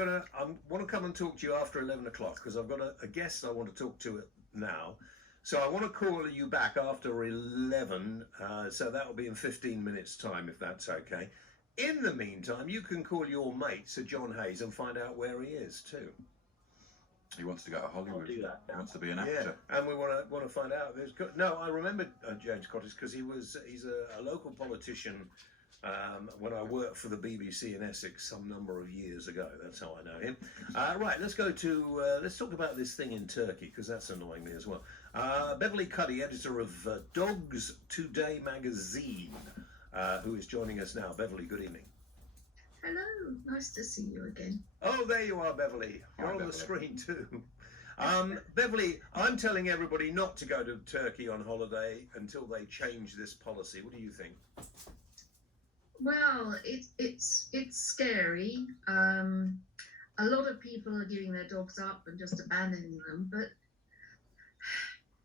I want to come and talk to you after 11 o'clock because I've got a guest I want to talk to now. So I want to call you back after 11. So that will be in 15 minutes' time, if that's okay. In the meantime, you can call your mate, Sir John Hayes, and find out where he is too. He wants to go to Hollywood. I'll do that. He wants to be an actor. Yeah, and we want to find out. No, I remember James Cottis because he's a local politician. When I worked for the BBC in Essex some number of years ago. That's how I know him. Right, let's talk about this thing in Turkey because that's annoying me as well. Beverly Cuddy, editor of Dogs Today magazine, who is joining us now. Beverly, good evening. Hello, nice to see you again. Oh, there you are, Beverly. You're on the screen too. Beverly, I'm telling everybody not to go to Turkey on holiday until they change this policy. What do you think? Well, it's scary. A lot of people are giving their dogs up and just abandoning them. But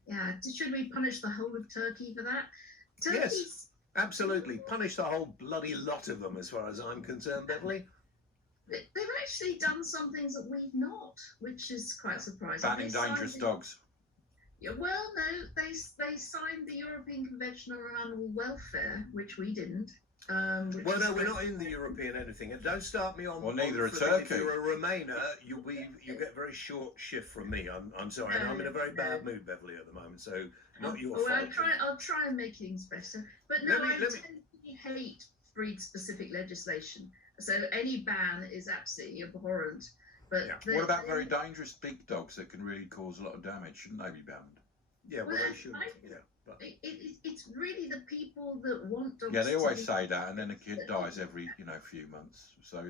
yeah, should we punish the whole of Turkey for that? Yes, absolutely. Punish the whole bloody lot of them, as far as I'm concerned, Beverly. They've actually done some things that we've not, which is quite surprising. Banning dangerous dogs. Yeah, well, no, they signed the European Convention on Animal Welfare, which we didn't. Well, no, we're not in the European anything. And don't start me on. Well, neither are Turkey. If Turkey. you're a Remainer, you get very short shift from me. I'm sorry. I'm in a very bad mood, Beverly, at the moment. So not your fault. I'll try and make things better. But no, I intensely hate breed-specific legislation. So any ban is absolutely abhorrent. But yeah. What about very dangerous big dogs that can really cause a lot of damage? Shouldn't they be banned? Yeah, well, they should. Yeah. But it's really the people that want dogs. Yeah, they always say that, and then a kid dies every few months. So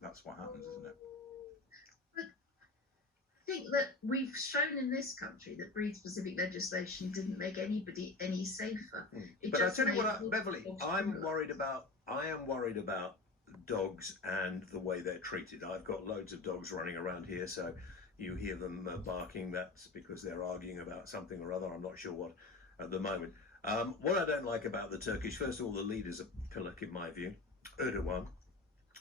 that's what happens, isn't it? But I think that we've shown in this country that breed-specific legislation didn't make anybody any safer. But I tell you what, Beverly, I am worried about dogs and the way they're treated. I've got loads of dogs running around here, so you hear them barking. That's because they're arguing about something or other. I'm not sure what at the moment. What I don't like about the Turkish, first of all, the leader's a pillock in my view, Erdogan.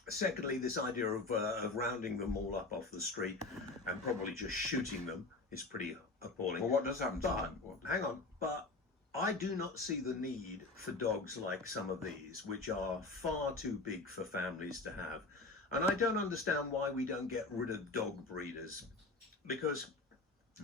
Secondly, this idea of rounding them all up off the street and probably just shooting them is pretty appalling. Well, what does happen to them? Hang on, but I do not see the need for dogs like some of these, which are far too big for families to have. And I don't understand why we don't get rid of dog breeders, because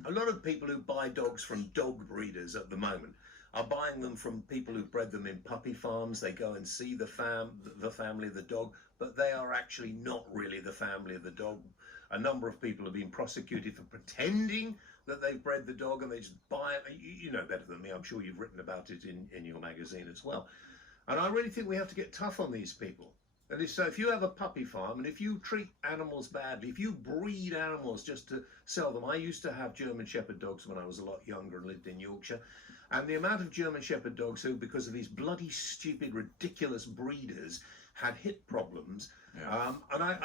a lot of people who buy dogs from dog breeders at the moment are buying them from people who bred them in puppy farms. They go and see the family of the dog, but they are actually not really the family of the dog. A number of people have been prosecuted for pretending that they've bred the dog, and they just buy it. You know better than me. I'm sure you've written about it in your magazine as well. And I really think we have to get tough on these people. And if you have a puppy farm, and if you treat animals badly, if you breed animals just to sell them. I used to have German Shepherd dogs when I was a lot younger and lived in Yorkshire. And the amount of German Shepherd dogs who, because of these bloody, stupid, ridiculous breeders, had hip problems. Yeah. And I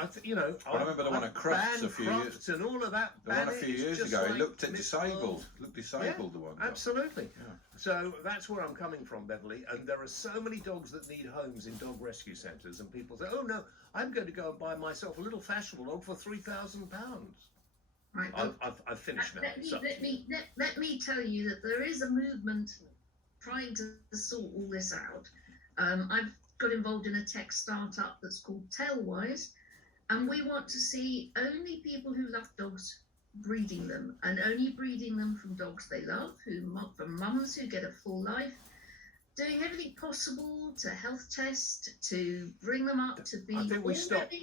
remember the one at Crufts a few years and all of that. The one a few years ago, it looked disabled. Looked disabled, yeah, the one. Absolutely. Yeah. So that's where I'm coming from, Beverly. And there are so many dogs that need homes in dog rescue centres, and people say, "Oh no, I'm going to go and buy myself a little fashionable dog for £3,000." Right. I've finished now. Let me tell you that there is a movement trying to sort all this out. I've got involved in a tech startup that's called Tailwise, and we want to see only people who love dogs breeding them, and only breeding them from dogs they love, from mums who get a full life, doing everything possible to health test, to bring them up to be. I think we stopped.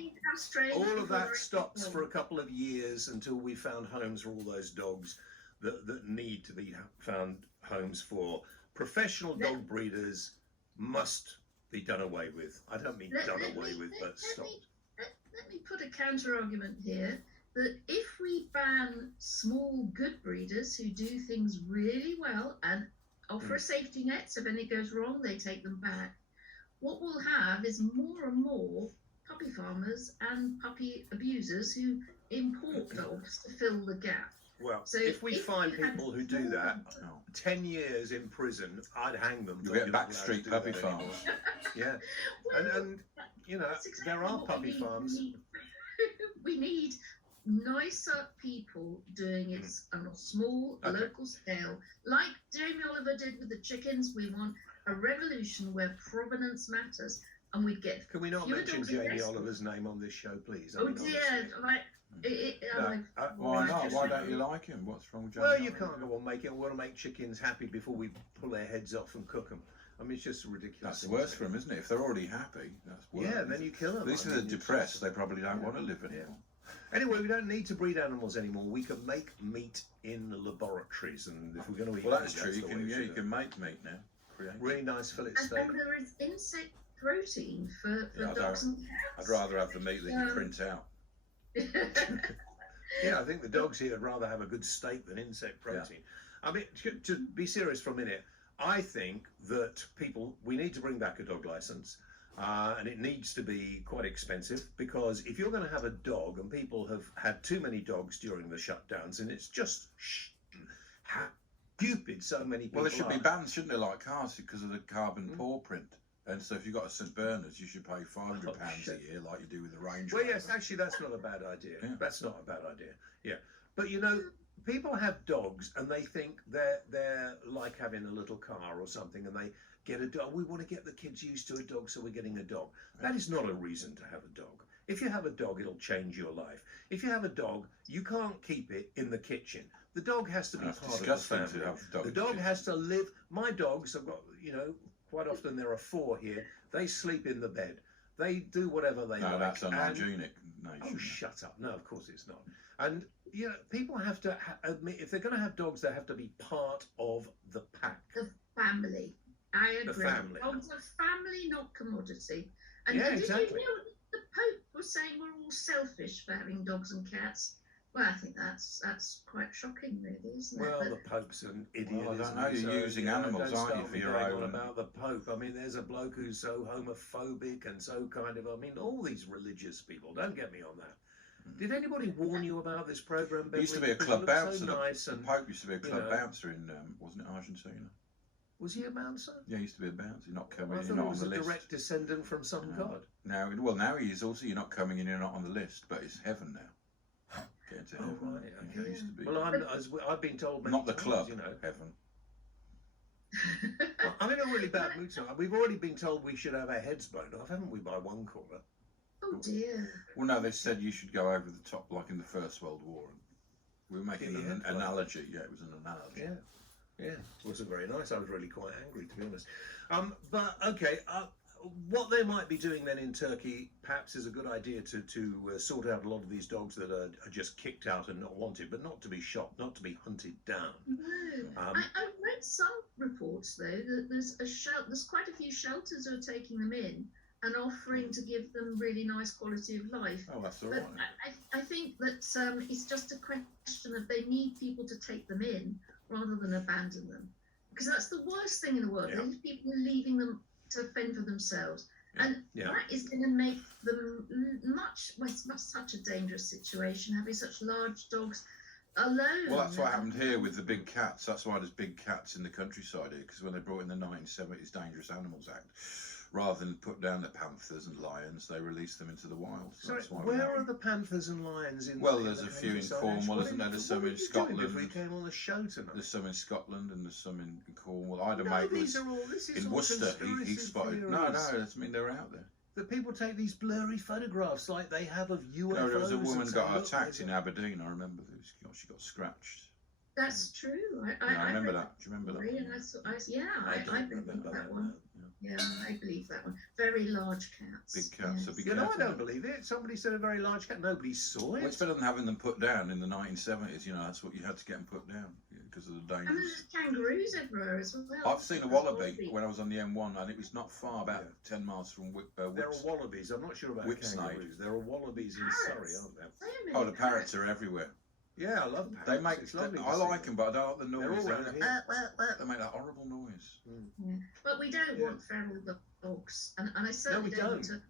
All of that stops people. for a couple of years until we found homes for all those dogs that need to be found homes for. Professional dog breeders must be done away with. I don't mean done away with, but stopped. Let me put a counter argument here that if we ban small good breeders who do things really well and offer a safety net, so if anything goes wrong, they take them back, what we'll have is more and more puppy farmers and puppy abusers who import dogs to fill the gap. Well, so if we find people who do that, 10 years in prison, I'd hang them. You get backstreet puppy farms. Yeah, well, and you know, there are puppy farms. We nicer people doing it on a small Okay. local scale, like Jamie Oliver did with the chickens. We want a revolution where provenance matters, and we get. Can we not fewer mention dogs in Jamie rescue. Oliver's name on this show, please? I Oh mean, dear, honestly. like No, Why Right, not? just Why so don't you you- like him? What's wrong with Jamie? Well, you Oliver? can't go on making. We want to make chickens happy before we pull their heads off and cook them. I mean, it's just a ridiculous. That's thing, worse isn't for them, isn't it? If they're already happy, that's worse. Yeah, then you kill them. At least if they're depressed, they probably don't want to live anymore. Anyway, we don't need to breed animals anymore. We can make meat in the laboratories, and if we're going to eat Well, meat, that's true. You the way can, we yeah, should you do can make meat now. Create. it. Really nice fillet and steak. there is insect protein for Yeah, dogs and I'd cats. rather have the meat that you print out. Yeah, I think the dogs here would rather have a good steak than insect protein. I mean, to be serious for a minute, I think that we need to bring back a dog license, and it needs to be quite expensive, because if you're going to have a dog, and people have had too many dogs during the shutdowns, and it's just how stupid so many people Well, there should are. be bans, shouldn't there, like cars, because of the carbon paw print. And so if you've got a St Bernard's, you should pay £500 shit. a year, like you do with the Range Well, Rover. yes, actually, that's not a bad idea. Yeah. That's not a bad idea. Yeah, but you know, people have dogs and they think they're like having a little car or something, and they get a dog. We want to get the kids used to a dog, so we're getting a dog. That is not a reason to have a dog. If you have a dog, it'll change your life. If you have a dog, you can't keep it in the kitchen. The dog has to be That's part of the disgusting to family. have a dog The in the dog kitchen. has to live. My dogs, I've got, you know, quite often there are 4 here. They sleep in the bed. They do whatever they No, like. that's and- unhygienic. No, you Oh, shouldn't. shut up. No, of course it's not. And, you know, people have to admit, if they're going to have dogs, they have to be part of the pack. The family. I The agree. family. Dogs are family, not commodity. And Yeah, did exactly. you know the Pope was saying we're all selfish for having dogs and cats? Well, I think that's quite shocking, really, isn't Well, it? the Pope's an idiot. Well, I don't isn't know, he? you're using you know, animals, don't aren't you, start for me your going on own- about the Pope. I mean, there's a bloke who's so homophobic and so kind of. I mean, all these religious people. Don't get me on that. Did anybody warn you about this program? He used to Beverly? be a Because club it looked bouncer. So nice The and Pope used to be a club know. bouncer in, wasn't it Argentina? was he a bouncer? Yeah, he used to be a bouncer. You're not coming I in, thought you're he not was on a the list. direct descendant from some No. god. Now he is also. You're not coming in, you're not on the list, but it's heaven now. Get into Oh heaven. right, Yeah, okay. it used to be. Well, I've been told many Not the times, club. you know. Heaven. I'm in a really bad mood tonight. We've already been told we should have our heads blown off, haven't we, by one caller? Oh dear. Well, no, they said you should go over the top, like in the First World War. We were making Yeah, an yeah. analogy. Yeah, it was an analogy. Yeah, it wasn't very nice. I was really quite angry, to be honest. But okay, what they might be doing then in Turkey perhaps is a good idea to sort out a lot of these dogs that are just kicked out and not wanted, but not to be shot, not to be hunted down. No. Um, I read some reports though that there's quite a few shelters who are taking them in and offering to give them really nice quality of life. Oh, that's all But right. I think that it's just a question of they need people to take them in rather than abandon them, because that's the worst thing in the world. Yeah. These people are leaving them to fend for themselves, and Yeah. that is going to make them it's such a dangerous situation having such large dogs alone. Well, that's what happened here with the big cats. That's why there's big cats in the countryside here, because when they brought in the 1970s Dangerous Animals Act, rather than put down the panthers and lions, they released them into the wild. So Sorry, that's why where are the panthers and lions in? Well, in there's the a few in countryside? Cornwall, What isn't did there? you- There's some what in did you do Scotland. If we came on the show tonight. There's some in Scotland and there's some in Cornwall. I had a No, mate these was are all. This is in all Worcester. He conspiracy spotted. theories. No, that's, I mean, they're out there. The people take these blurry photographs like they have of UFOs. No, there was a and woman say, got "Look, attacked there's in a-" Aberdeen. I remember she got scratched. That's true. Yeah, I remember read that. Do you remember that? story and I don't believe remember that that one. now. Yeah, I believe that one. Very large cats. Big cats, so yes. be You know, I careful. don't believe it. Somebody said a very large cat. Nobody saw it. Well, it's better than having them put down in the 1970s. You know, that's what you had to get them put down because of the And dangers. there's kangaroos everywhere as well. I've seen a wallaby when I was on the M1, and it was not far, about 10 miles from There are wallabies. I'm not sure about Whipsnade. kangaroos. There are wallabies in Parrots. Surrey, aren't there? So many Oh, the parrots are everywhere. Yeah, I love parrots. They make. It's lovely. I to see like them, but I don't like the They're noise. all round here. They make that horrible noise. But we don't Yeah. want feral dogs, and I certainly we don't. don't. want to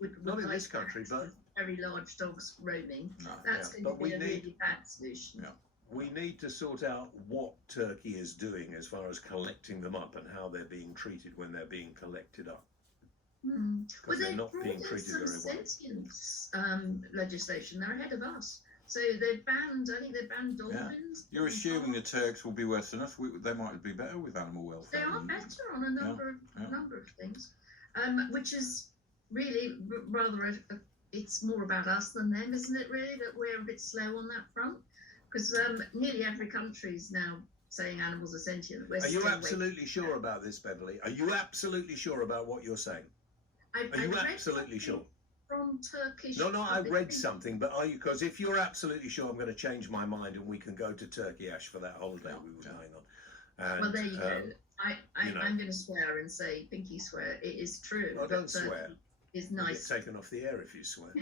with Not in like this country, cats but- with very large dogs roaming. No. That's Yeah, going but to be we a need- really bad solution. Yeah. We need to sort out what Turkey is doing as far as collecting them up and how they're being treated when they're being collected up. Well, they're they've not brought being in treated some very well. sentience legislation. They're ahead of us. So they've banned. I think they've banned Yeah. dolphins. You're in assuming the parks. Turks will be worse than us. They might be better with animal They welfare. are better on a number of things, which is really rather it's more about us than them, isn't it? Really, that we're a bit slow on that front, because nearly every country is now saying animals are sentient. Are you absolutely sure about this, Beverly? Are you absolutely sure about what you're saying? Are you absolutely sure? From Turkish. No, I read something, but are you? Because if you're absolutely sure, I'm going to change my mind, and we can go to Turkey, Ash, for that holiday we were going on. And, well, there you go. I'm going to swear and say, pinky swear, it is true. Oh, don't swear. Is You'll nice. get taken off the air if you swear.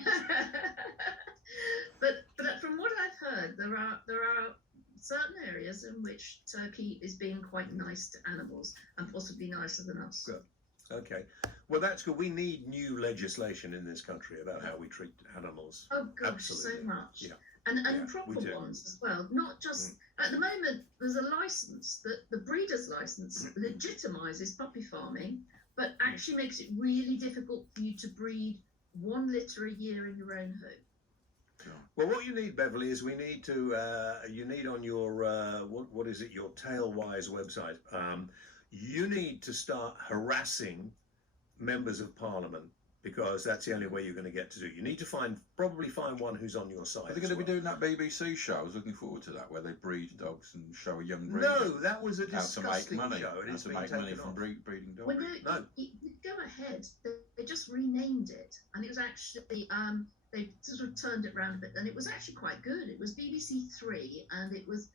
but from what I've heard, there are certain areas in which Turkey is being quite nice to animals and possibly nicer than us. Good. Okay. Well, that's good. We need new legislation in this country about how we treat animals. Oh gosh, Absolutely. so much. Yeah. And proper ones as well. Not just at the moment. There's a license that the breeder's license legitimizes puppy farming, but actually makes it really difficult for you to breed one litter a year in your own home. Well, what you need, Beverly, is we need to. You need on your what is it? Your Tailwise website. You need to start harassing members of Parliament, because that's the only way you're going to get to do it. You need to probably find one who's on your side. Are they going to be doing that BBC show? I was looking forward to that, where they breed dogs and show a young breed. No, that was a disgusting how to make money. show. How to make money from breeding dogs. Well, no, go ahead. They just renamed it, and it was actually they sort of turned it around a bit, and it was actually quite good. It was BBC Three, and it was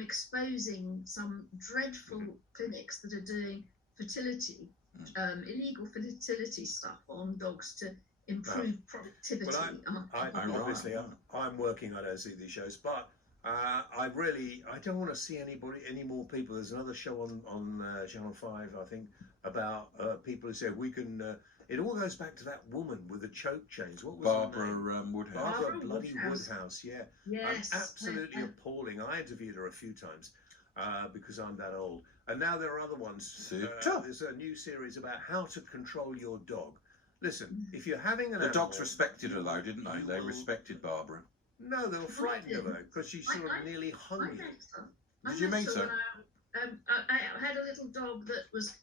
exposing some dreadful clinics that are doing fertility. Illegal fertility stuff on dogs to improve productivity. Well, I'm working. I don't see these shows, but I don't want to see any more people. There's another show on Channel 5, I think, about people who said we can. It all goes back to that woman with the choke chains. What was Barbara Woodhouse? Barbara bloody Woodhouse. Yeah. Yes. Absolutely appalling. I interviewed her a few times. Because I'm that old. And now there are other ones. There's a new series about how to control your dog. Listen, if you're having the dogs respected her though, didn't they? They respected Barbara. No, they were frightened of her because she sort of nearly hung you. Did you meet her? I had a little dog that was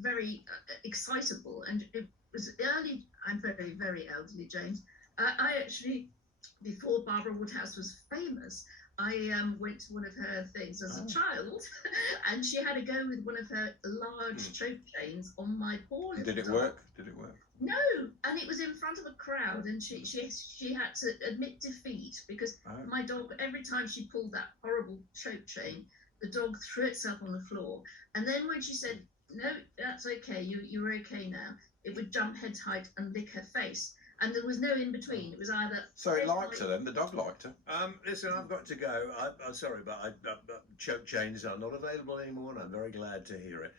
very excitable, and it was early. I'm very, very elderly, James. I actually, before Barbara Woodhouse was famous, I went to one of her things as a child, and she had a go with one of her large choke chains on my poor little Did it dog. work? Did it work? No, and it was in front of a crowd, and she had to admit defeat because my dog, every time she pulled that horrible choke chain, the dog threw itself on the floor, and then when she said, "No, that's okay, you're okay now," it would jump head height and lick her face. And there was no in between. It was either. So it liked her then. The dog liked her. Listen, I've got to go. I'm sorry, but choke chains are not available anymore, and I'm very glad to hear it.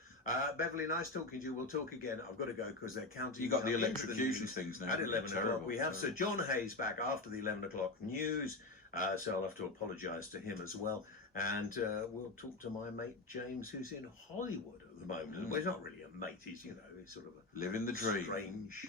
Beverly, nice talking to you. We'll talk again. I've got to go because they're counting. You got the electrocution things now. At 11 o'clock, we have Sir John Hayes back after the 11 o'clock news, so I'll have to apologise to him as well. And we'll talk to my mate James, who's in Hollywood at the moment. Well, he's not really a mate. He's he's sort of living the dream. Strange